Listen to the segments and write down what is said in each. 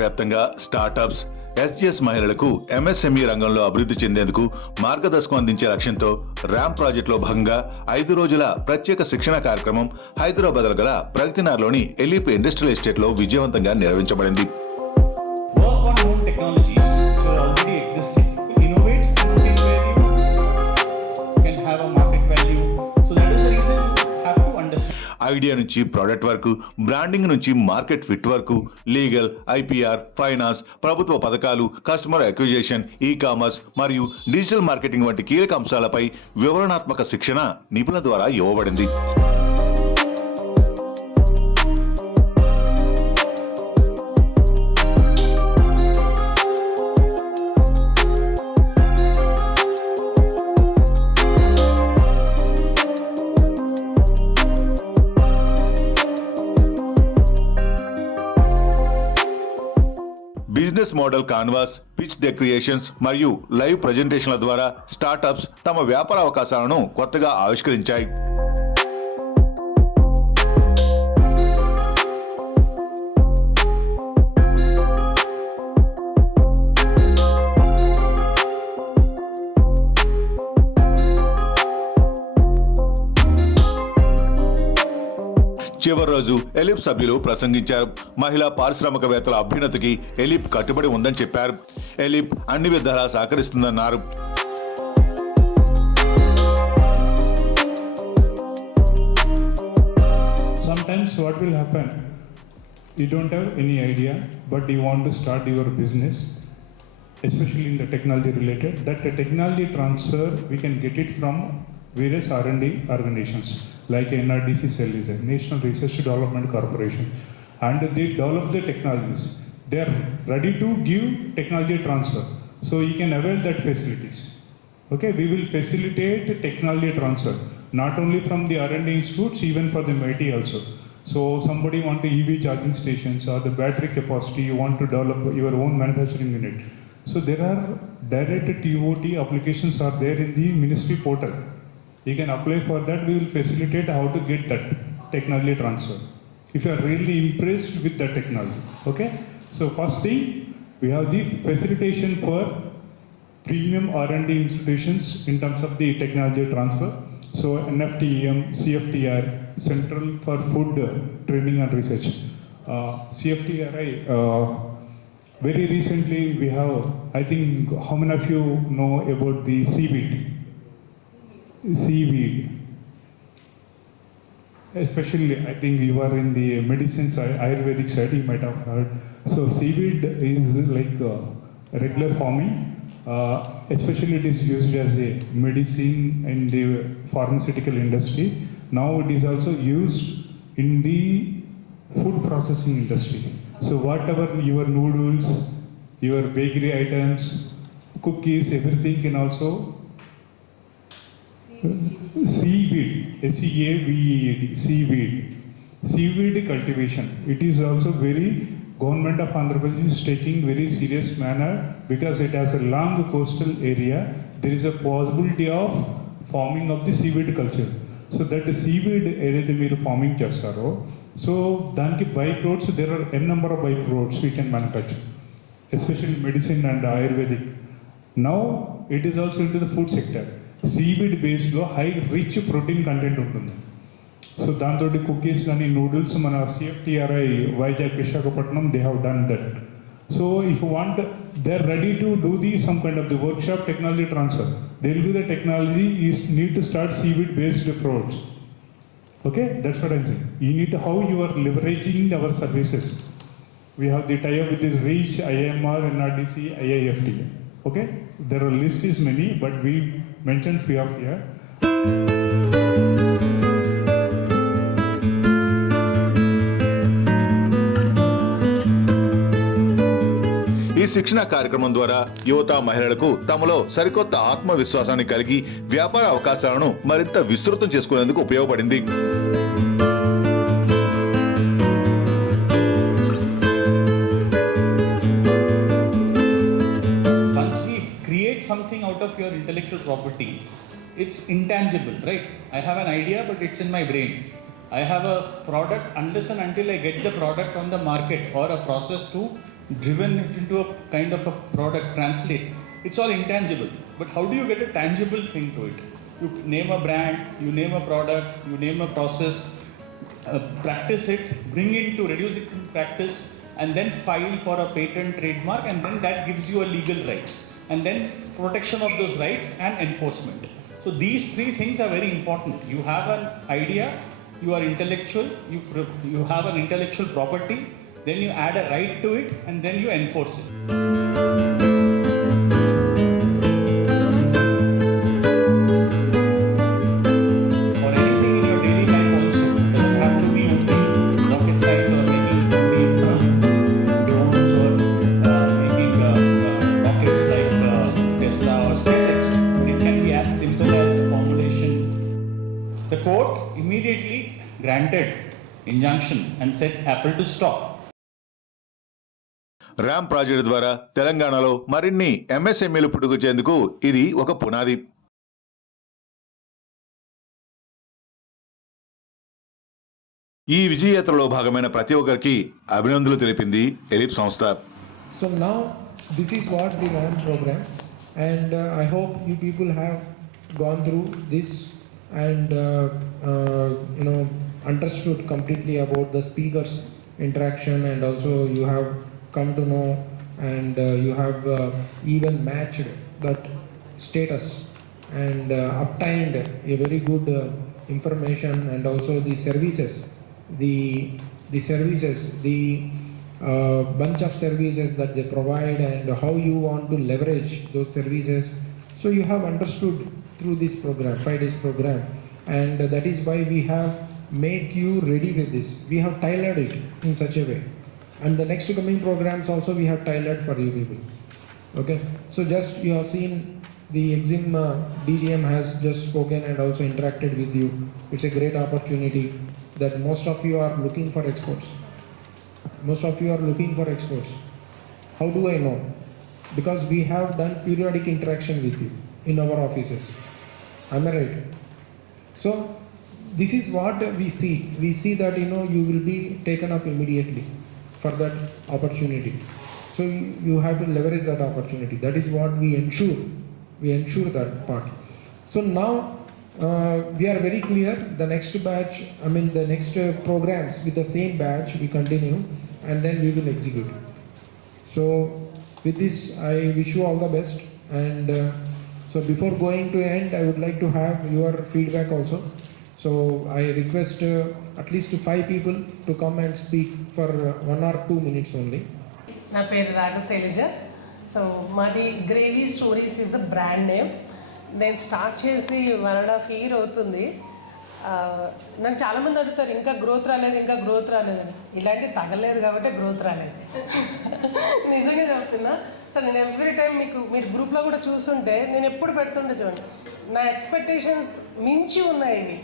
వ్యాప్తంగా startups, SGS మహిళలకు ఎంఎస్ఎంఈ రంగంలో అభివృద్ధి చెందేందుకు మార్గదర్శకం అందించే లక్ష్యంతో ర్యామ్ ప్రాజెక్టులో భాగంగా 5 రోజుల ప్రత్యేక శిక్షణ కార్యక్రమం హైదరాబాద్ గల ప్రగతినగర్లోని ఎలీప్ ఇండస్ట్రియల్ ఎస్టేట్లో విజయవంతంగా నిర్వహించబడింది. ఐడియా నుంచి ప్రోడక్ట్ వరకు, బ్రాండింగ్ నుంచి మార్కెట్ ఫిట్ వరకు, లీగల్, ఐపీఆర్, ఫైనాన్స్, ప్రభుత్వ పథకాలు, కస్టమర్ అక్విజిషన్, ఈ కామర్స్ మరియు డిజిటల్ మార్కెటింగ్ వంటి కీలక అంశాలపై వివరణాత్మక శిక్షణ నిపుణుల ద్వారా ఇవ్వబడింది. Business model canvas, pitch deck creations మరియు లైవ్ ప్రజెంటేషన్ల ద్వారా స్టార్టప్స్ తమ వ్యాపార అవకాశాలను కొత్తగా ఆవిష్కరించాయి. చివరి రోజు ఎలిప్ సభ్యులు ప్రసంగించారు. మహిళా పారిశ్రామికవేత్తల అభ్యున్నతికి ఎలిప్ కట్టుబడి ఉందని చెప్పారు. ఎలిప్ అన్ని విధాలా సహకరిస్తుందన్నారు. Sometimes what will happen, you don't have any idea but you want to start your business, especially in the technology related. That the technology transfer we can get it from various R&D organizations like NRDC Cell is a National Research Development Corporation, and they develop the technologies. They are ready to give technology transfer, so you can avail that facilities. Okay, we will facilitate technology transfer not only from the R&D institutes, even for the MIT also. So somebody want the EV charging stations or the battery capacity, you want to develop your own manufacturing unit. So there are direct TOT applications are there in the ministry portal. You can apply for that. We will facilitate how to get that technology transfer if you are really impressed with the technology. Okay, so first thing, we have the facilitation for premium R&D institutions in terms of the technology transfer. So NFTEM, CFTR, Central for Food Training and Research. CFTRI, very recently we have, I think how many of you know about the seaweed? Seaweed, especially I think you are in the medicine side, Ayurvedic side, you might have heard. So seaweed is like regular farming, especially it is used as a medicine in the pharmaceutical industry. Now it is also used in the food processing industry. So whatever your noodles, your bakery items, cookies, everything can also seaweed, SEAVEED, seaweed cultivation. It is also very, government of Andhra Pradesh is taking very serious manner because it has a long coastal area. There is a possibility of farming of the seaweed culture. So that the seaweed area మీరు farming చేస్తారో, so దానికి by products, there are n number of by products we can manufacture, especially medicine and Ayurvedic. Now it is also into the food sector. Seaweed బేస్లో high rich protein content ఉంటుంది. So దాంతో cookies కానీ noodles మన CFTRI Vizag Visakhapatnam they have done that. So if want they are ready to do the some kind of the workshop technology transfer, they will be the technology is need to start seaweed based products. Okay, that's what I'm saying. You need how you are leveraging our services. We have the tie up with this reach, IIMR, NRDC, IIFT. Okay, there are list is many but we mentioned few of here. ఈ శిక్షణ కార్యక్రమం ద్వారా యువత మహిళలకు తమలో సరికొత్త ఆత్మవిశ్వాసాన్ని కలిగి వ్యాపార అవకాశాలను మరింత విస్తృతం చేసుకునేందుకు ఉపయోగపడింది. Something out of your intellectual property, it's intangible, right? I have an idea but it's in my brain. I have a product, unless and until I get the product on the market or a process to driven it into a kind of a product, translate. It's all intangible. But how do you get a tangible thing to it? You name a brand, you name a product, you name a process, practice it, bring it to reduce it in practice, and then file for a patent trademark, and then that gives you a legal right. And then protection of those rights and enforcement. So these three things are very important. You have an idea, you are intellectual, you have an intellectual property, then you add a right to it, and then you enforce it. Or anything in your daily life also, doesn't have to be only rocket science or making drones or making rockets like Tesla or SpaceX. It can be as simple as a formulation. The court immediately granted injunction and said Apple to stop. RAM project ద్వారా తెలంగాణలో మరిన్ని ఎంఎస్ఎంఈలు పుట్టుకొచ్చేందుకు ఇది ఒక పునాది. ఈ విజయయాత్రలో భాగమైన ప్రతి ఒక్కరికి అభినందనలు తెలిపింది ఎలిప్ సంస్థ. So now this is what the RAM program, and I hope you people have gone through this and understood completely about the speakers interaction, and also you have come to know and you have even matched that status and obtained a very good information, and also the services, the bunch of services that they provide and how you want to leverage those services. So you have understood through this program, 5 days program, and that is why we have made you ready with this. We have tailored it in such a way, and the next coming programs also we have tailored for you people. Okay, so just you have seen the Exim DGM has just spoken and also interacted with you. It's a great opportunity that most of you are looking for exports. Most of you are looking for exports. How do I know? Because we have done periodic interaction with you in our offices. Am I right? So this is what we see. We see that you will be taken up immediately for that opportunity. So you have to leverage that opportunity. That is what we ensure. We ensure that part. So now we are very clear. The next batch, the next programs with the same batch we continue, and then we will execute. So with this, I wish you all the best. And so before going to end, I would like to have your feedback also. So I request at least 5 people to come and speak for 1 or 2 minutes only. నా పేరు రాగశైలజ. సో మాది gravy stories is the brand name. నేను స్టార్ట్ చేసి 1.5 year అవుతుంది. నన్ను చాలామంది అడుగుతారు ఇంకా గ్రోత్ రాలేదు, ఇంకా గ్రోత్ రాలేదని. ఇలాంటివి తగలేదు కాబట్టి గ్రోత్ రాలేదు. నిజంగా చెప్తున్నా. సో నేను ఎవ్రీ టైం మీరు గ్రూప్లో కూడా చూస్తుంటే నేను ఎప్పుడు పెడుతుండే చూడండి, నా ఎక్స్పెక్టేషన్స్ మించి ఉన్నాయి ఇవి.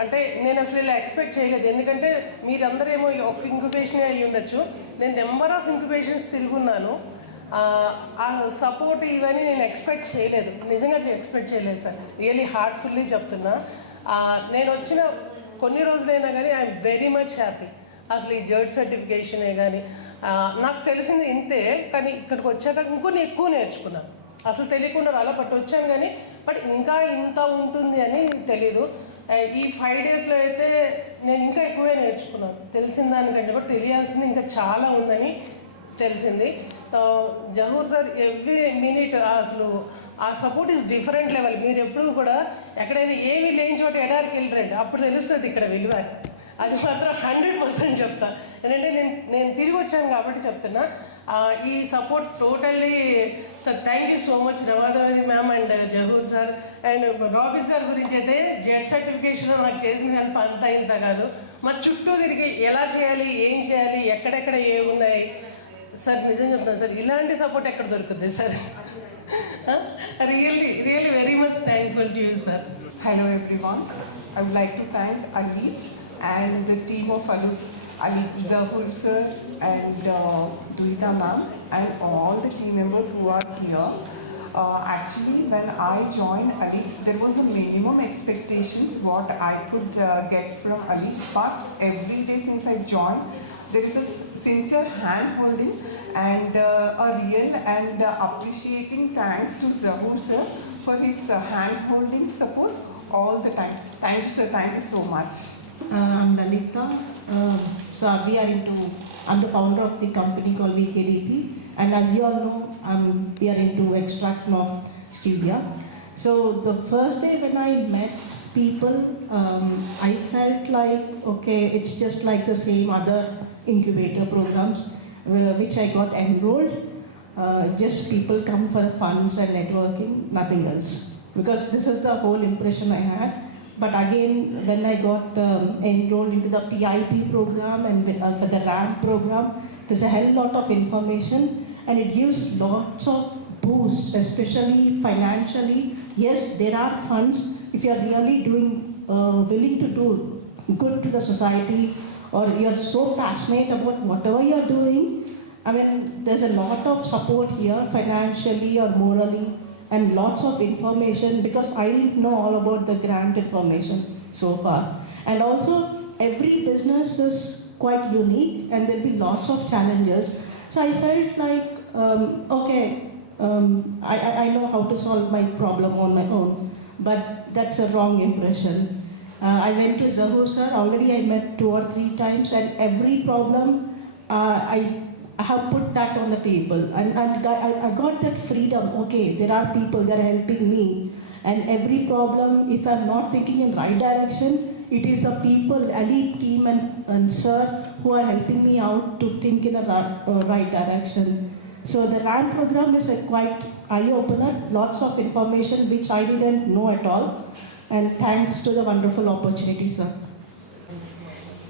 అంటే నేను అసలు ఇలా ఎక్స్పెక్ట్ చేయలేదు. ఎందుకంటే మీరందరూ ఏమో ఒక ఇంక్యుబేషనే అయ్యి ఉండొచ్చు. నేను నెంబర్ ఆఫ్ ఇంక్యుబేషన్స్ తిరుగున్నాను. ఆ సపోర్ట్ ఇవన్నీ నేను ఎక్స్పెక్ట్ చేయలేదు. నిజంగా ఎక్స్పెక్ట్ చేయలేదు సార్. రియలీ హార్ట్ఫుల్లీ చెప్తున్నా. నేను వచ్చిన కొన్ని రోజులైనా కానీ ఐఎమ్ వెరీ మచ్ హ్యాపీ. అసలు ఈ జర్డ్ సర్టిఫికేషనే కానీ నాకు తెలిసింది ఇంతే, కానీ ఇక్కడికి వచ్చాక ఇంకొన్ని ఎక్కువ నేర్చుకున్నాను. అసలు తెలియకుండా అలా వచ్చాను కానీ బట్ ఇంకా ఇంత ఉంటుంది అని తెలీదు. ఈ 5 daysలో అయితే నేను ఇంకా ఎక్కువే నేర్చుకున్నాను. తెలిసిన దానికంటే కూడా తెలియాల్సింది ఇంకా చాలా ఉందని తెలిసింది. జహూర్ సార్ ఎవ్రీ మినిట్ అసలు ఆ సపోర్ట్ ఈజ్ డిఫరెంట్ లెవెల్. మీరు ఎప్పుడు కూడా ఎక్కడైనా ఏమీ లేని చోట ఎడారికి వెళ్ళరండి, అప్పుడు తెలుస్తుంది ఇక్కడ విలువ. అది మాత్రం 100% చెప్తా. ఎందుకంటే నేను తిరిగి వచ్చాను కాబట్టి చెప్తున్నా. ఈ support totally sir thank you so much Ramadevi ma'am and Zahoor sir and robin sir గురించి అయితే జెడ్ సర్టిఫికేషన్ నాకు చేసింది అంత అంత ఇంత కాదు. మా చుట్టూ తిరిగి ఎలా చేయాలి, ఏం చేయాలి, ఎక్కడెక్కడ ఏమున్నాయి సార్ నిజం చెప్తాను సార్. ఇలాంటి సపోర్ట్ ఎక్కడ దొరుకుతుంది sir? Really very much thankful to you sir. Hello everyone. I would like to thank Ali and the team of Ali Zahur sir and Duita ma'am and all the team members who are here. Actually, when I joined Ali, there was a minimum expectations what I could get from Ali. But every day since I joined, there is a sincere hand holding and a real and appreciating thanks to Zahur sir for his hand holding support all the time. Thank you sir, thank you so much. I'm Lalita. I'm the founder of the company called VKDP, and as you all know, we are into extraction of stevia. So the first day when I met people, I felt like, okay, it's just like the same other incubator programs which I got enrolled. Just people come for the funds and networking, nothing else. Because this is the whole impression I had. But again, when I got enrolled into the TIP program and for the RAMP program, there's a hell lot of information and it gives lots of boost, especially financially. Yes, there are funds if you are really willing to do good to the society, or you're so passionate about whatever you're doing. I mean, there's a lot of support here, financially or morally, and lots of information, because I didn't know all about the grant information so far. And also, every business is quite unique and there'll be lots of challenges. So I felt like, I know how to solve my problem on my own, but that's a wrong impression. I went to Zahur sir, already I met 2 or 3 times, and every problem I have put that on the table, and I got that freedom. Okay, there are people that are helping me, and every problem, if I'm not thinking in right direction, it is the people, elite team and sir who are helping me out to think in a right direction. So the RAMP program is a quite eye-opener, lots of information which I didn't know at all, and thanks to the wonderful opportunity, sir.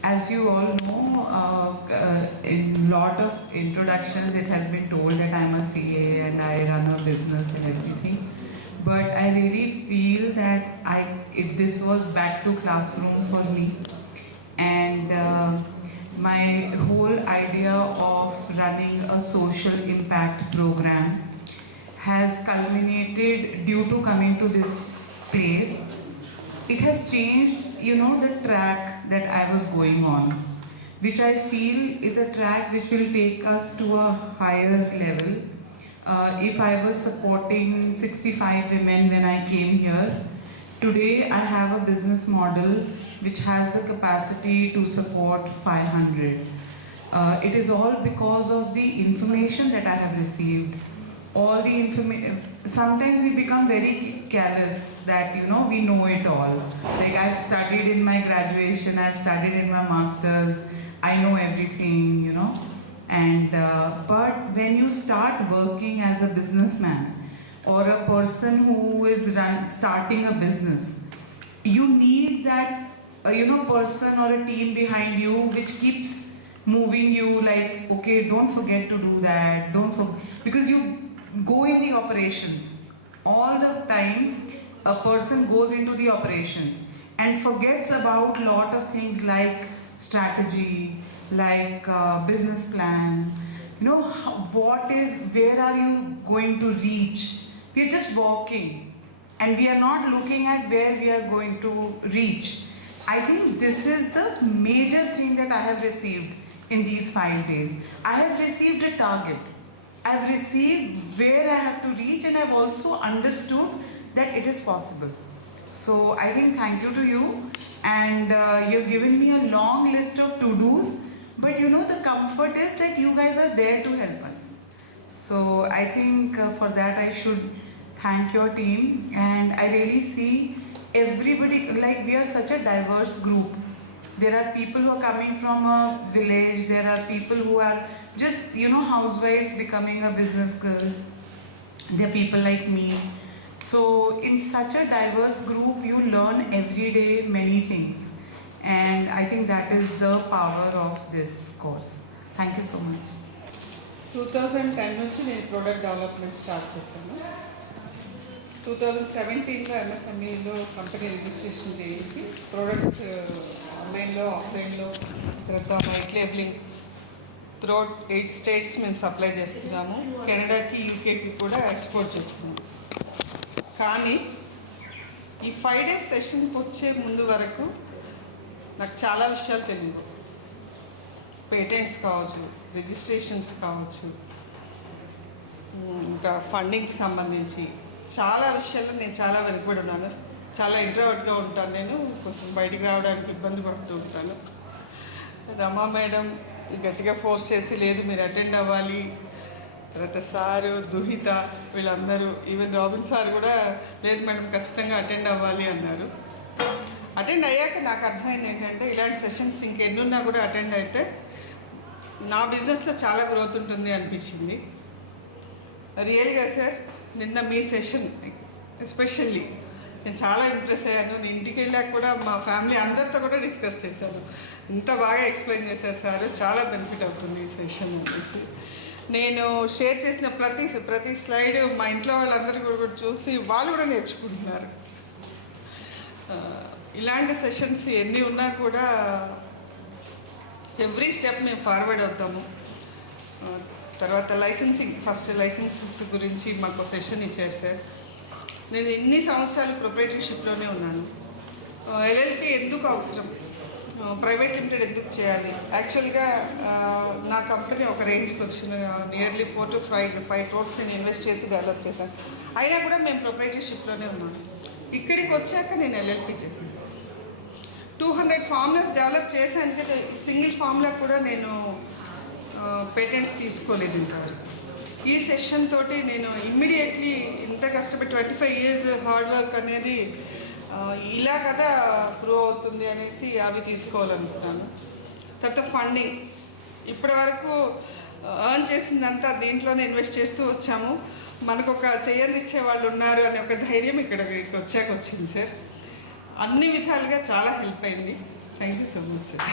As you all know, in lot of introductions it has been told that I'm a CA and I run a business and everything. But I really feel that this was back to classroom for me. And my whole idea of running a social impact program has culminated due to coming to this place. It has changed, the track that I was going on, which I feel is a track which will take us to a higher level. If I was supporting 65 women when I came here, today I have a business model which has the capacity to support 500. It is all because of the information that I have received. All the information, sometimes we become very callous that, we know it all. Like I've studied in my graduation, I've studied in my masters, I know everything, And, but when you start working as a businessman or a person who is starting a business, you need that, person or a team behind you which keeps moving you like, okay, don't forget to do that, because you go in the operations. All the time, a person goes into the operations and forgets about lot of things like strategy, like business plan, where are you going to reach? We are just walking and we are not looking at where we are going to reach. I think this is the major thing that I have received in these 5 days. I have received a target. I've received where I have to reach, and I've also understood that it is possible. So I think thank you to you, and you've given me a long list of to-dos, but the comfort is that you guys are there to help us. So I think for that I should thank your team, and I really see everybody, like we are such a diverse group. There are people who are coming from a village, there are people who are just, housewives becoming a business girl. There are people like me. So in such a diverse group, you learn every day many things. And I think that is the power of this course. Thank you so much. 2010 నుంచి నేను product development start చేశాను. 2017లో MSMEలో company registration చేయించి ప్రోడక్ట్స్ ఆన్లైన్లో, ఆఫ్లైన్లో, తర్వాత white labelling throughout 8 స్టేట్స్ మేము సప్లై చేస్తున్నాము. కెనడాకి, యూకేకి కూడా ఎక్స్పోర్ట్ చేస్తున్నాము. కానీ ఈ 5 days సెషన్కి వచ్చే ముందు వరకు నాకు చాలా విషయాలు తెలియదు. పేటెంట్స్ కావచ్చు, రిజిస్ట్రేషన్స్ కావచ్చు, ఇంకా ఫండింగ్కి సంబంధించి చాలా విషయాల్లో నేను చాలా వెనుకబడి ఉన్నాను. చాలా ఇంట్రోవర్ట్గా ఉంటాను, నేను కొంచెం బయటికి రావడానికి ఇబ్బంది పడుతూ ఉంటాను. రమా మేడం గట్టిగా ఫోర్స్ చేసి లేదు మీరు అటెండ్ అవ్వాలి, తర్వాత సారు దుహిత వీళ్ళందరూ, ఈవెన్ రాబిన్ సార్ కూడా లేదు మేడం ఖచ్చితంగా అటెండ్ అవ్వాలి అన్నారు. అటెండ్ అయ్యాక నాకు అర్థమైంది ఏంటంటే ఇలాంటి సెషన్స్ ఇంకెన్నున్నా కూడా అటెండ్ అయితే నా బిజినెస్లో చాలా గ్రోత్ ఉంటుంది అనిపించింది. రియల్గా సార్ నిన్న మీ సెషన్ ఎస్పెషల్లీ నేను చాలా ఇంప్రెస్ అయ్యాను. నేను ఇంటికి వెళ్ళాక కూడా మా ఫ్యామిలీ అందరితో కూడా డిస్కస్ చేశాను. ఇంత బాగా ఎక్స్ప్లెయిన్ చేశారు సార్, చాలా బెనిఫిట్ అవుతుంది ఈ సెషన్ అనేసి. నేను షేర్ చేసిన ప్రతి స్లైడ్ మా ఇంట్లో వాళ్ళందరూ కూడా చూసి వాళ్ళు కూడా నేర్చుకుంటున్నారు. ఇలాంటి సెషన్స్ ఎన్ని ఉన్నా కూడా ఎవ్రీ స్టెప్ మేము ఫార్వర్డ్ అవుతాము. తర్వాత లైసెన్సింగ్, ఫస్ట్ లైసెన్సెస్ గురించి మాకు సెషన్ ఇచ్చారు సార్. నేను ఎన్ని సంవత్సరాలు ప్రొప్రైటర్షిప్లోనే ఉన్నాను. ఎల్ఎల్పి ఎందుకు అవసరం, ప్రైవేట్ లిమిటెడ్ ఎందుకు చేయాలి? యాక్చువల్గా నా కంపెనీ ఒక రేంజ్కి వచ్చిన నియర్లీ 4 to 5 crores నేను ఇన్వెస్ట్ చేసి డెవలప్ చేశాను. అయినా కూడా మేము ప్రొప్రైటర్షిప్లోనే ఉన్నాను. ఇక్కడికి వచ్చాక నేను ఎల్ఎల్పి చేశాను. 200 ఫార్ములాస్ డెవలప్ చేశాను. సింగిల్ ఫార్ములా కూడా నేను పేటెంట్స్ తీసుకోలేదు ఇంతవరకు. ఈ సెషన్ తోటి నేను ఇమ్మీడియట్లీ ఇంత కష్టపడి 25 years హార్డ్ వర్క్ అనేది ఇలా కదా ప్రూవ్ అవుతుంది అనేసి అవి తీసుకోవాలనుకున్నాను. తర్వాత ఫండింగ్, ఇప్పటి వరకు ఎర్న్ చేసిందంతా దీంట్లోనే ఇన్వెస్ట్ చేస్తూ వచ్చాము. మనకు ఒక ఇచ్చే వాళ్ళు ఉన్నారు అనే ఒక ధైర్యం ఇక్కడికి వచ్చాక వచ్చింది సార్. అన్ని విధాలుగా చాలా హెల్ప్ అయింది. Thank you so much sir.